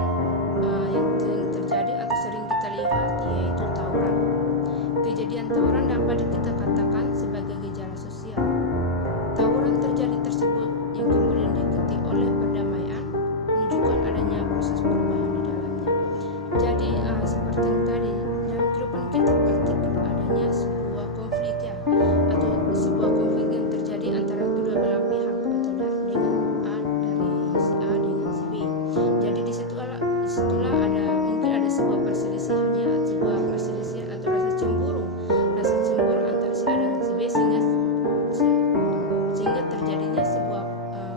kemudian yang sering terjadi atau sering kita lihat yaitu tawuran. Kejadian tawuran dapat kita katakan sebagai gejala sosial. Tawuran terjadi tersebut yang kemudian diikuti oleh perdamaian menunjukkan adanya proses perubahan di dalamnya. Jadi seperti yang tadi, dalam kehidupan kita pasti adanya sebuah konflik ya, atau sebuah konflik yang terjadi antara kedua belah pihak atau dari si A dengan si B. Jadi disitulah ada mungkin ada sebuah perselisihan ya, sebuah perselisihan atau rasa cemburu antara si A dengan si B sehingga terjadinya sebuah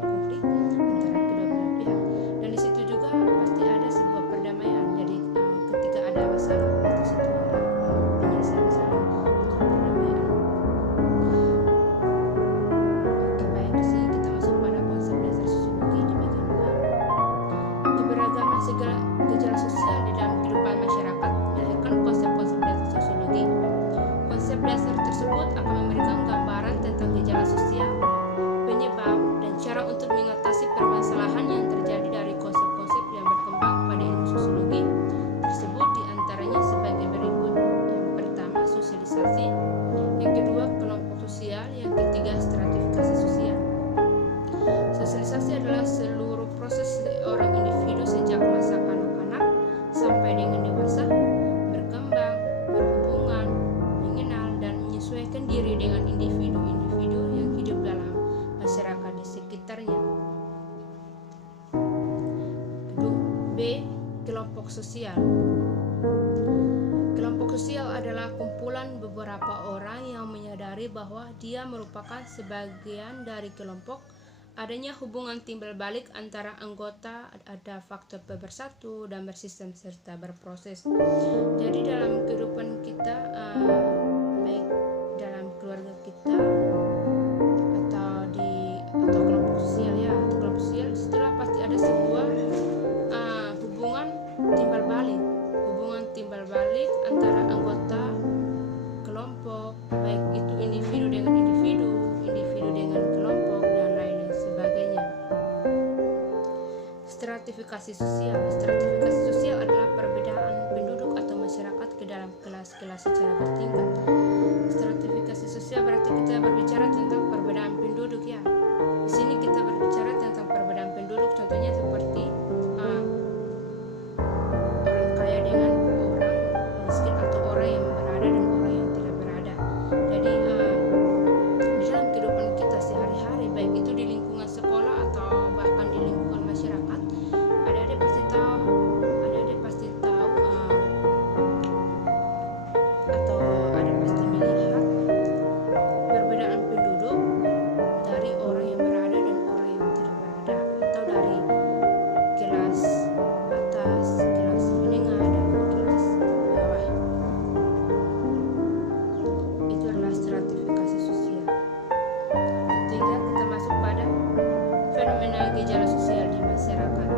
konflik antara kedua belah pihak. Dan di situ juga pasti ada sebuah perdamaian. Jadi ketika ada masalah di situ ada penyelesaian masalah atau perdamaian. Oke, baik, di sini kita masuk pada konsep dasar sosiologi di bagian 2. Keberagaman segala gejala sosial di dalam kehidupan masyarakat melahirkan konsep-konsep dasar sosiologi. Konsep dasar tersebut akan memberikan gambaran tentang gejala sosial, penyebab, dan cara untuk mengatasi permasalahan yang terjadi dari konsep-konsep yang berkembang pada ilmu sosiologi tersebut, diantaranya sebagai berikut. Yang pertama, sosialisasi. Yang kedua, kelompok sosial. Yang ketiga, stratifikasi sosial. Sosialisasi adalah seluruh proses seorang individu sejak masa kanak-kanak sampai dengan dewasa berkembang, berhubungan, mengenal, dan menyesuaikan diri dengan individu-individu yang hidup dalam masyarakat di sekitarnya. B. Kelompok sosial. Kelompok sosial adalah kumpulan beberapa orang yang menyadari bahwa dia merupakan sebagian dari kelompok. Adanya hubungan timbal balik antara anggota, ada faktor pemersatu dan bersistem serta berproses. Jadi dalam kehidupan kita, baik dalam keluarga kita atau kelompok sosial ya, atau kelompok sosial, setelah pasti ada sebuah hubungan timbal balik antara anggota kelompok, baik itu individu dengan individu dengan kelompok, dan lain sebagainya. Stratifikasi sosial. Stratifikasi sosial adalah perbedaan penduduk atau masyarakat ke dalam kelas-kelas secara bertingkat. Stratifikasi sosial berarti kita berbicara tentang perbedaan penduduk ya. Di sini kita berbicara tentang perbedaan penduduk, contohnya seperti orang kaya dengan orang miskin, atau orang yang berada dan orang yang tidak berada. Jadi di dalam kehidupan kita sehari-hari, baik itu di lingkungan sekolah atau bahkan di lingkungan masyarakat, adik-adik pasti tahu atau ada pasti melihat perbedaan penduduk dari orang yang berada dan orang yang tidak berada, atau dari kelas atas, kelas menengah, dan kelas bawah. Itu adalah stratifikasi sosial. Ketiga, kita masuk pada fenomena gejala sosial di masyarakat.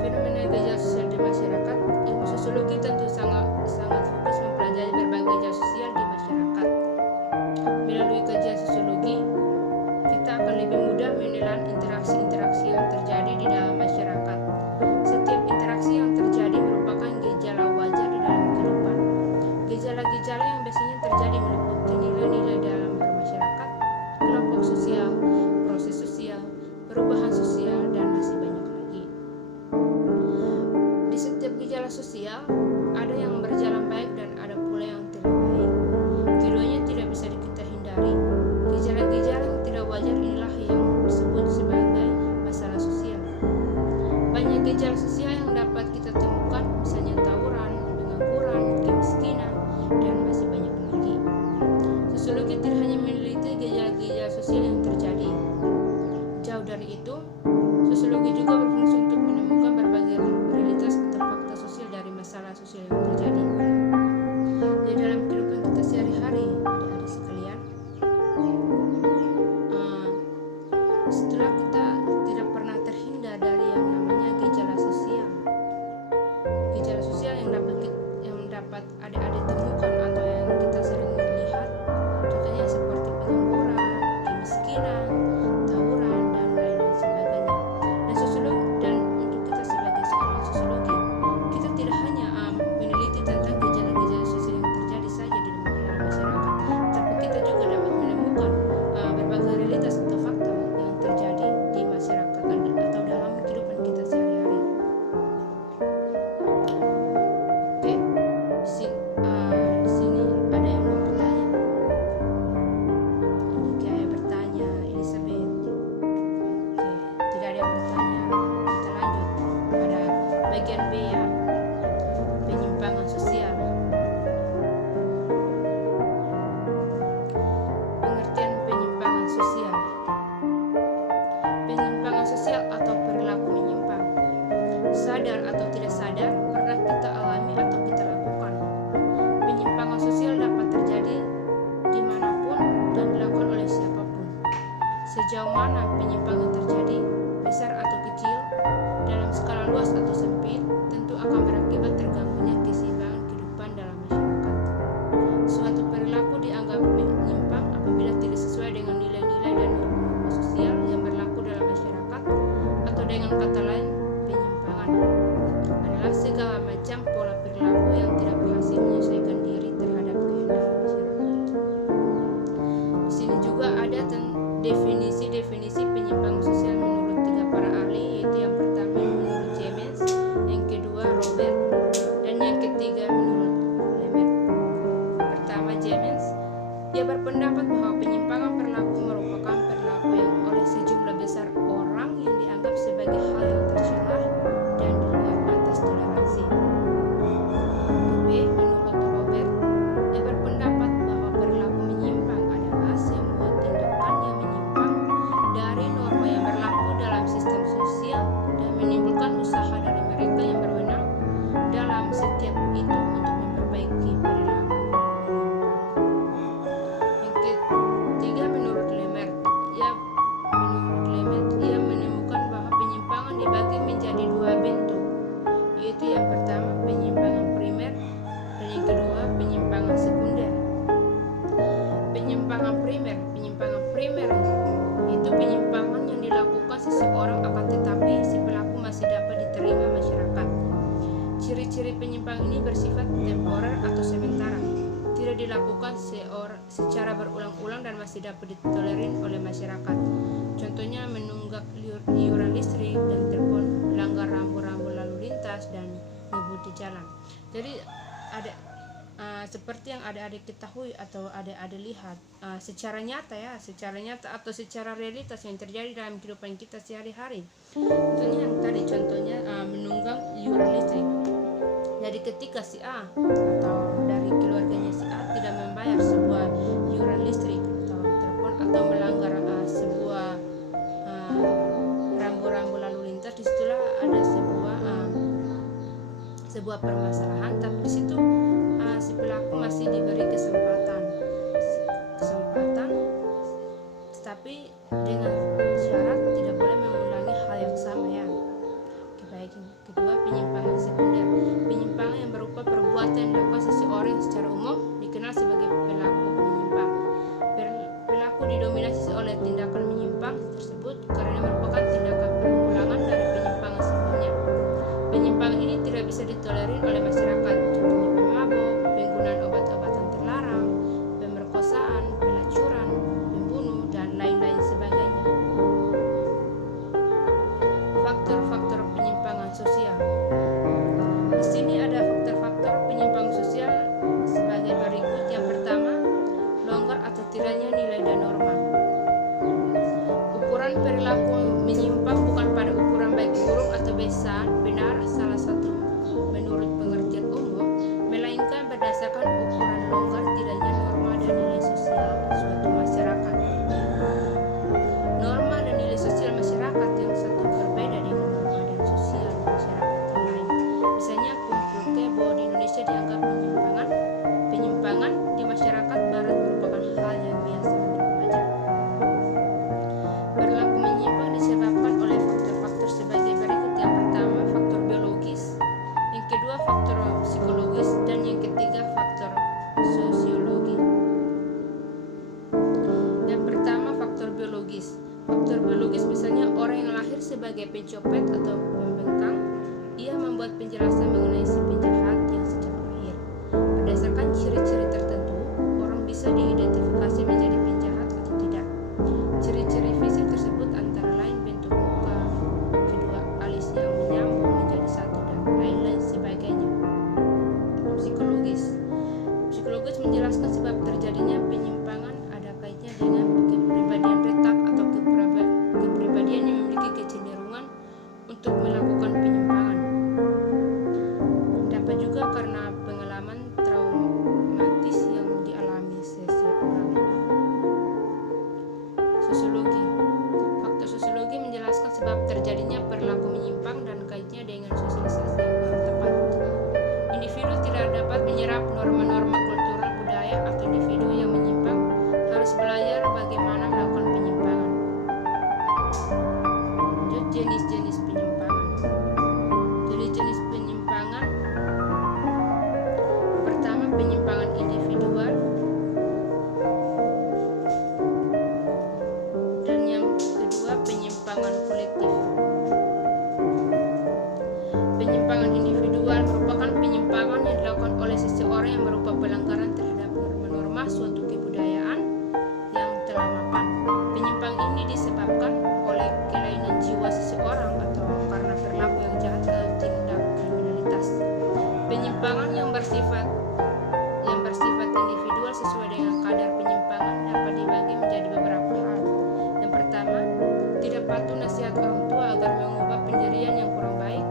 Fenomena gejala sosial di masyarakat, ilmu sosiologi tentu sangat fokus mempelajari berbagai gejala sosial di masyarakat. Melalui kajian sosiologi, kita akan lebih mudah menilai interaksi-interaksi yang terjadi di dalam masyarakat. Setiap interaksi yang terjadi merupakan gejala wajar di dalam kehidupan. Gejala-gejala yang biasanya terjadi meliputi nilai-nilai dalam bermasyarakat, kelompok sosial, proses sosial, perubahan sosial, dan masih banyak lagi. Di setiap gejala sosial, ada yang berjalan baik dan ada pula yang tidak baik. Keduanya tidak bisa kita hindari. Gejala-gejala yang tidak wajar inilah yang disebut sebagai masalah sosial. Banyak gejala sosial yang dapat kita temukan, misalnya tawuran, pengangguran, kemiskinan, dan masih banyak lagi. Sosiologi tidak hanya meneliti gejala-gejala sosial yang terjadi. Jauh dari itu, sosiologi juga berfungsi untuk menemukan berbagai realitas atau fakta sosial dari masalah sosial yang terjadi. Di dalam kehidupan kita sehari-hari, adik-adik sekalian, setelah kita tidak pernah terhindar dari yang namanya gejala sosial. Bagian B ya, penyimpangan sosial. Pengertian penyimpangan sosial. Penyimpangan sosial atau perilaku menyimpang, sadar atau tidak sadar, pernah kita alami atau kita lakukan. Penyimpangan sosial dapat terjadi dimanapun dan dilakukan oleh siapapun. Sejauh mana penyimpangan terjadi, besar atau kecil, dalam skala luas atau sempit, tentu akan berakibat terganggunya keseimbangan kehidupan dalam masyarakat. Suatu perilaku dianggap menyimpang apabila tidak sesuai dengan nilai-nilai dan norma sosial yang berlaku dalam masyarakat, atau dengan kata lain, penyimpangan adalah segala macam pola perilaku yang tidak berhasil menyesuaikan diri terhadap kehendak masyarakat. Di sini juga ada definisi-definisi penyimpangan sosial menurut 3 para ahli, yaitu yang pertama menurut James, yang kedua Robert, dan yang ketiga menurut Lemet. Pertama James, dia berpendapat bahwa penyimpangan perilaku merupakan perilaku yang oleh sejumlah besar orang yang dianggap sebagai hal yang tercela dan di luar batas toleransi. B. Menurut Robert, dia berpendapat bahwa perilaku menyimpang adalah semua tindakan yang menyimpang dari norma yang berlaku dalam sistem sosial dan menimbulkan usaha dari mereka yang berwenang dalam setiap itu untuk memperbaiki perilaku. Yang ketiga menurut Lemet, ia menemukan bahwa penyimpangan dibagi menjadi 2 bentuk, yaitu yang pertama penyimpangan primer dan yang kedua penyimpangan sekunder. Penyimpangan primer itu penyimpangan yang dilakukan seseorang akan tetapi si pelaku masih dapat diterima masyarakat. Ciri-ciri penyimpangan ini bersifat temporer atau sementara, tidak dilakukan secara berulang-ulang dan masih dapat ditolerir oleh masyarakat. Contohnya menunggak iuran listrik dan telepon, melanggar rambu-rambu lalu lintas, dan ngebut di jalan. Jadi ada seperti yang adik-adik ketahui atau adik-adik lihat secara nyata atau secara realitas yang terjadi dalam kehidupan kita sehari-hari. Contohnya yang tadi, menunggak iuran listrik. Jadi ketika si A atau dari keluarganya si A tidak membayar sebuah iuran listrik atau telepon atau melanggar sebuah rambu-rambu lalu lintas, disitulah ada sebuah permasalahan, tapi di situ si pelaku masih diberi kesempatan, tetapi dengan syarat tidak boleh mengulangi hal yang sama ya. Baik, kedua penyimpangan sekunder, penyimpangan yang berupa perbuatan yang dilakukan seseorang secara umum dikenal sebagai pelaku menyimpang. Pelaku didominasi oleh tindakan menyimpang tersebut karena merupakan tindakan pengulangan dari penyimpangan sebelumnya. Penyimpangan ini tidak bisa ditolerir oleh masyarakat, contohnya pemabuk, penggunaan obat-obatan terlarang, pemerkosaan, pelacuran, pembunuh, dan lain-lain sebagainya. Faktor-faktor penyimpangan sosial. Di sini ada faktor-faktor penyimpangan sosial sebagai berikut. Yang pertama, longgar atau tidaknya nilai dan norma. Ukuran perilaku menyimpang bukan pada ukuran baik buruk atau benar. Salah satu menurut pengertian umum yang berupa pelanggaran terhadap norma-norma suatu kebudayaan yang telah mapan. Penyimpangan ini disebabkan oleh kelainan jiwa seseorang atau karena perilaku yang jahat atau tindak kriminalitas. Penyimpangan yang bersifat individual sesuai dengan kadar penyimpangan dapat dibagi menjadi beberapa hal. Yang pertama, tidak patuh nasihat orang tua agar mengubah pendirian yang kurang baik.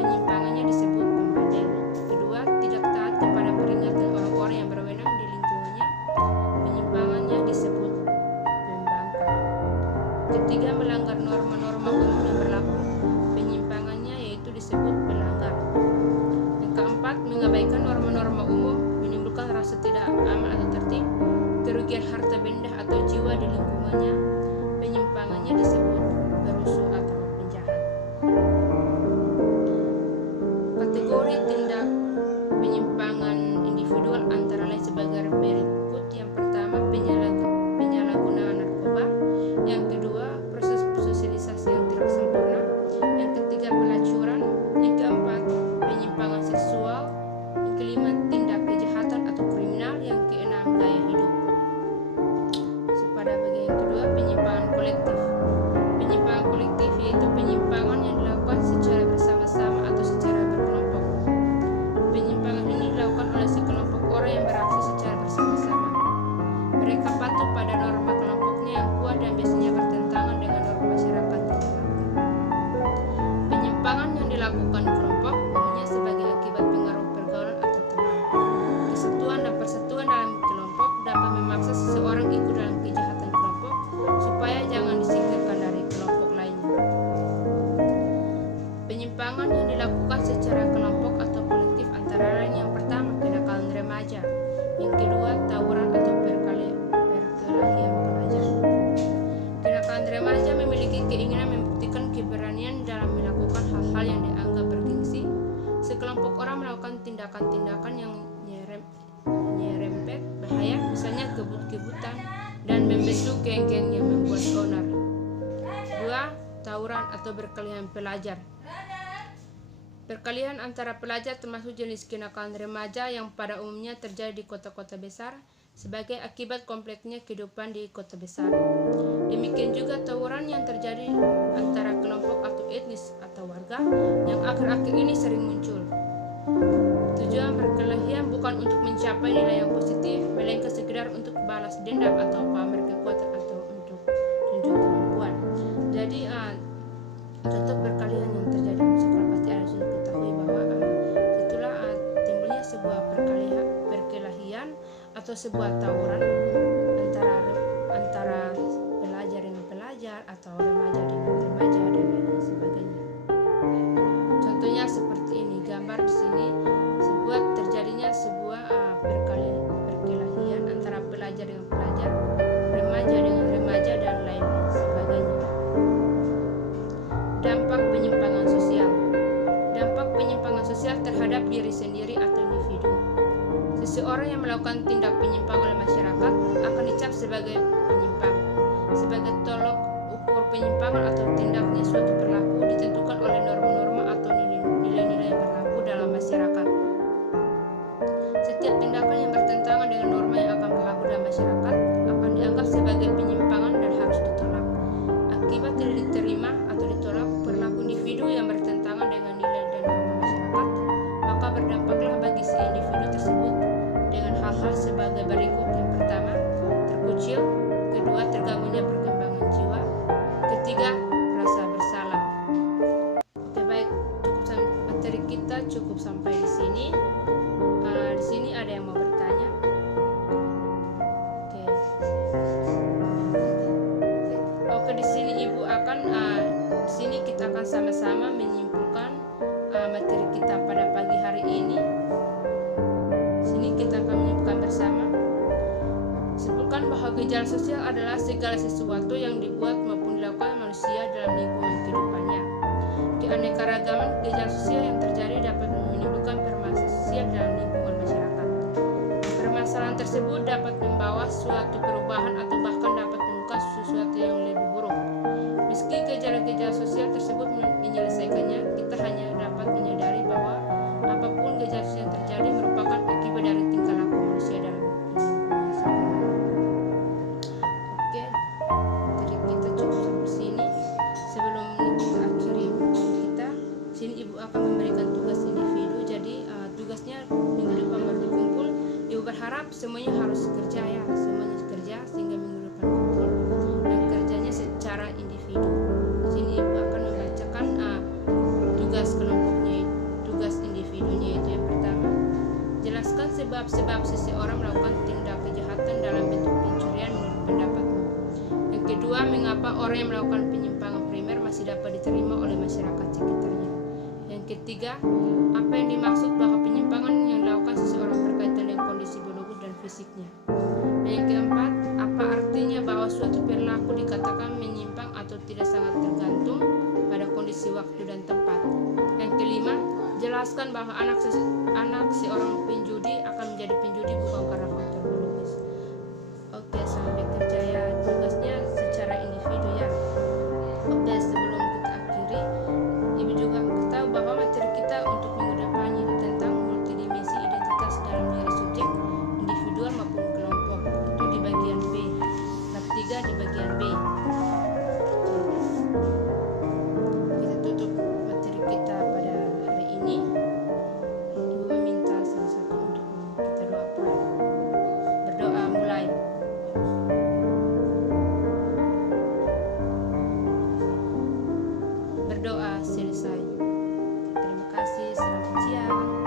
Penyimpangannya disebut pembandel. Kedua, tidak taat kepada peringatan orang-orang yang berwenang di lingkungannya. Penyimpangannya disebut pembangkang. Ketiga, melanggar norma-norma umum yang berlaku. Penyimpangannya yaitu disebut pelanggar. Yang keempat, mengabaikan norma-norma umum, menimbulkan rasa tidak aman atau tertib, kerugian harta benda atau jiwa di lingkungannya. Penyimpangannya disebut perusuh atau penjahat. Kategori tindak penyimpangan individual antara lain sebagai berikut. Yang pertama, penyalahgunaan narkoba. Yang kedua, proses sosialisasi yang tidak sempurna. Yang ketiga, pelacuran. Yang keempat, penyimpangan seksual. Yang kelima, tindak kejahatan atau kriminal. Yang keenam, gaya hidup. Pada bagian kedua, penyimpangan kolektif. Penyimpangan kolektif yaitu penyimpangan yang dilakukan secara bersama-sama atau secara berkelompok. Penyimpangan ini dilakukan oleh sekelompok orang yang beraksi secara bersama-sama. Mereka patuh pada norma kelompoknya yang kuat dan biasanya bertentangan dengan norma masyarakat yang berlaku. Penyimpangan yang dilakukan kelompok umumnya sebagai akibat pengaruh pergaulan atau teman. Kesatuan dan persatuan dalam kelompok dapat memaksa seseorang ikut dalam kejahatan kelompok supaya jangan disingkirkan dari kelompok lainnya. Penyimpangan yang dilakukan secara kelompok atau kolektif antara lain yang pertama, kenakalan remaja. Yang kedua, tawuran atau perkelahian pelajar. Kenakalan remaja memiliki keinginan membuktikan keberanian dalam melakukan hal-hal yang dianggap bergengsi. Sekelompok orang melakukan tindakan-tindakan yang nyerempet bahaya, misalnya kebut-kebutan dan membentuk geng-geng yang membuat onar. Dua, tawuran atau perkelahian pelajar. Perkelahian antara pelajar termasuk jenis kenakalan remaja yang pada umumnya terjadi di kota-kota besar sebagai akibat kompleksnya kehidupan di kota besar. Demikian juga tawuran yang terjadi antara kelompok atau etnis atau warga yang akhir-akhir ini sering muncul. Tujuan perkelahian bukan untuk mencapai nilai yang positif, melainkan sekedar untuk balas dendam atau pamer kekuatan atau untuk tunjuk kemampuan. Jadi contoh perkelahian yang terjadi dalam sekolah pasti ada sudah ketahui bahwa itulah timbulnya sebuah perkelahian atau sebuah tawuran antara pelajar dengan pelajar atau remaja dengan remaja dan lain sebagainya. Contohnya seperti ini, gambar di sini terjadinya sebuah perkelahian antara pelajar dengan pelajar, remaja dengan remaja dan lain sebagainya. Dampak penyimpangan sosial. Dampak penyimpangan sosial terhadap diri sendiri atau individu. Seseorang yang melakukan tindak penyimpangan oleh masyarakat akan dicap sebagai penyimpang. Sebagai tolok ukur penyimpangan atau tindaknya suatu perilaku ditentukan oleh norma-norma atau nilai-nilai yang berlaku dalam masyarakat. Setiap tindakan yang bertentangan dengan norma yang akan berlaku dalam masyarakat akan dianggap sebagai penyimpangan dan harus ditolak. Akibat tidak diterima atau ditolak perilaku individu yang bertentangan dengan nilai dan norma masyarakat, maka berdampaklah bagi si individu tersebut dengan hal-hal sebagai berikut. Yang pertama, terkucil. Kedua, terganggunya perkembangan jiwa. Ketiga, rasa bersalah. Oke, baik, materi kita cukup sampai di sini. Di sini ada yang mau bertanya? Oke, di sini Ibu akan di sini kita akan sama-sama menyimpulkan materi kita pada pagi hari ini. Sini kita akan menyimpulkan bersama. Simpulkan bahwa gejala sosial adalah segala sesuatu yang dibuat maupun dilakukan manusia dalam lingkungan kehidupannya. Keanekaragaman gejala sosial yang terjadi dapat menimbulkan permasalahan sosial dalam lingkungan masyarakat. Permasalahan tersebut dapat membawa suatu perubahan atau bahkan dapat membuka sesuatu yang lebih buruk. Meski gejala-gejala sosial tersebut menyelesaikannya, kita hanya dapat menyadari bahwa apapun gejala sosial yang terjadi merupakan akibat dari memberikan tugas individu. Jadi tugasnya minggu depan baru kumpul. Ibu berharap semuanya harus kerja ya, semuanya kerja sehingga minggu depan kumpul dan kerjanya secara individu. Di sini ibu akan membacakan tugas kelompoknya, tugas individunya. Itu yang pertama, jelaskan sebab-sebab seseorang melakukan tindak kejahatan dalam bentuk pencurian menurut pendapatmu. Yang kedua, mengapa orang yang melakukan penyimpangan primer masih dapat diterima oleh masyarakat sekitarnya. Yang ketiga, apa yang dimaksud bahwa penyimpangan yang dilakukan seseorang berkaitan dengan kondisi biologis dan fisiknya. Dan yang keempat, apa artinya bahwa suatu perilaku dikatakan menyimpang atau tidak sangat tergantung pada kondisi waktu dan tempat. Yang kelima, jelaskan bahwa anak seorang penjudi akan menjadi penjudi bukan karena faktor biologis. Oke, sampai kerja ya, tugasnya secara individu ya. Oke, sebelum kita akhiri, ibu juga tahu bahwa materi kita untuk minggu depan ini tentang multidimensi identitas dalam diri subjek, individual maupun kelompok. Itu di bagian B, bab 3 di bagian B. Kita tutup materi kita pada hari ini. Ibu meminta salah satu untuk kita doakan. Berdoa mulai. Berdoa selesai. Terima kasih, selamat siang.